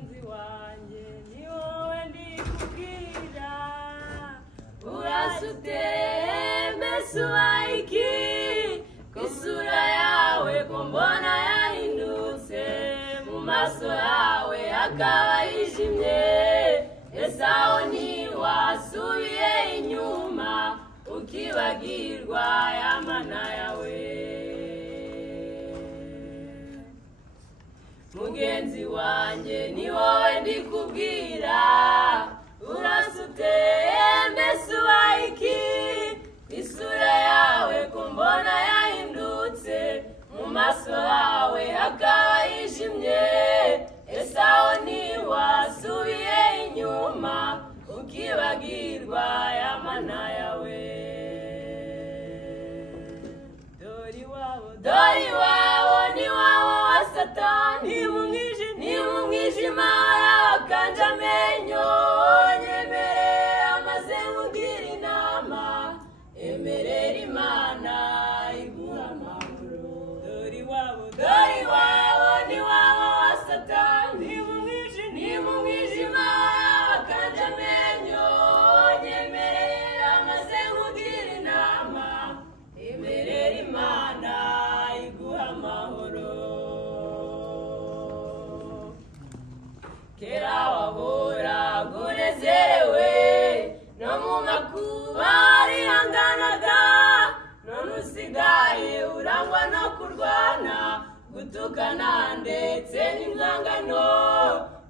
mugenzi wanjye ni wowe ndikubwira urasute mbese ubayiki ku isura yawe ko mbona yahindutse mu maso yawe akaba yijimye ese aho ntiwasubiye inyuma ukibagirwa ya mana yawe mugenzi wanjye ni wowe ndikubwira urasute mbese ubayiki isura yawe ko mbona yahindutse mu maso yawe akaba yijimye ese aho ntiwasubiye inyuma ukibagirwa ya mana yawe dore iwabo ni wabo wa satani ni mu mwijima yakanje amenyo nyemerera maze nkubwire inama emerera imana iguha amahoro dore iwabo ni wabo wa satani ni mu mwijima yakanje amenyo nyemerera maze nkubwire inama emerera imana iguha amahoro kera wahoraga unezerewe no mu makuba warihanganaga none usigaye urangwa no kurwana gutukana ndetse n'inzangano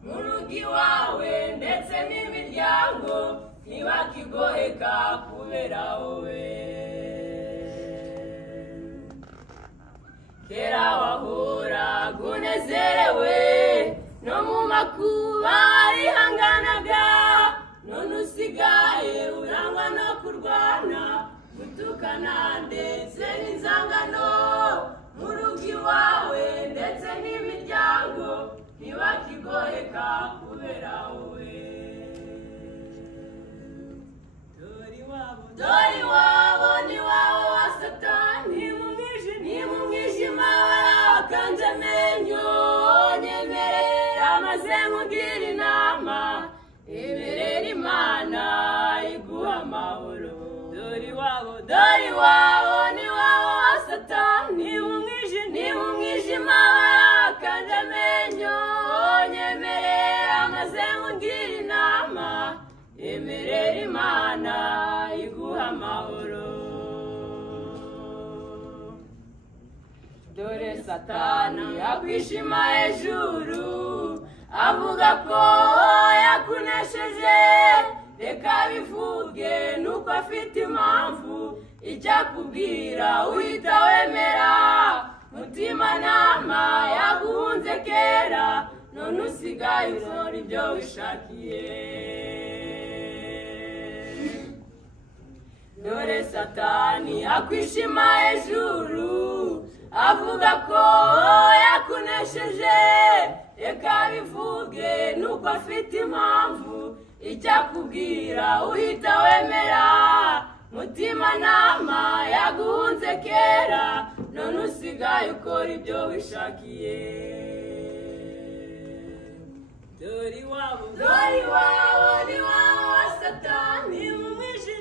mu rugo iwawe ndetse n'imiryango ntibakigoheka kubera wowe kera wahoraga unezerewe no mu makuba warihanganaga none usigaye urangwa no kurwana gutukana ndetse n'inzangano mu rugo iwawe ndetse n'imiryango ntibakigoheka kubera wowe dore iwabo ni wabo wa satani ni mu mwijima wakanje amenyo nyemerera maze nkubwire inama emerera imana iguha amahoro dore iwabo ni wabo wa satani ni mu mwijima wakanje amenyo nyemerera maze nkubwire inama emerera imana iguha amahoro dore satani akwishima hejuru avuga ko yakunesheje reka bivuge nuko afite impamvu icyakubwira uhita wemera mutimanama yaguhunze kera none usigaye ukora ibyo wishakiye dore satani akwishima hejuru avuga ko yakunesheje reka bivuge nuko afite impamvu icyakubwira uhita wemera mutimanama yaguhunze kera none usigaye ukora ibyo wishakiye dore iwabo ni wabo wa satani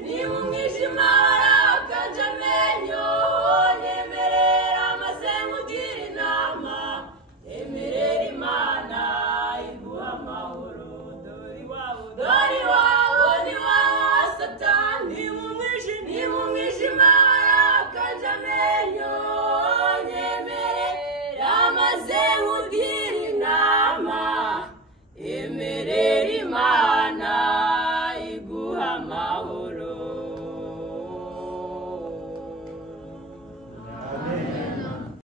ni mu mwijima wakanje amenyo nyemerera maze nkubwire inama emerera imana iguha amahoro dore iwabo ni wabo wa satani ni mu mwijima wakanje amenyo nyemerera maze nkubwire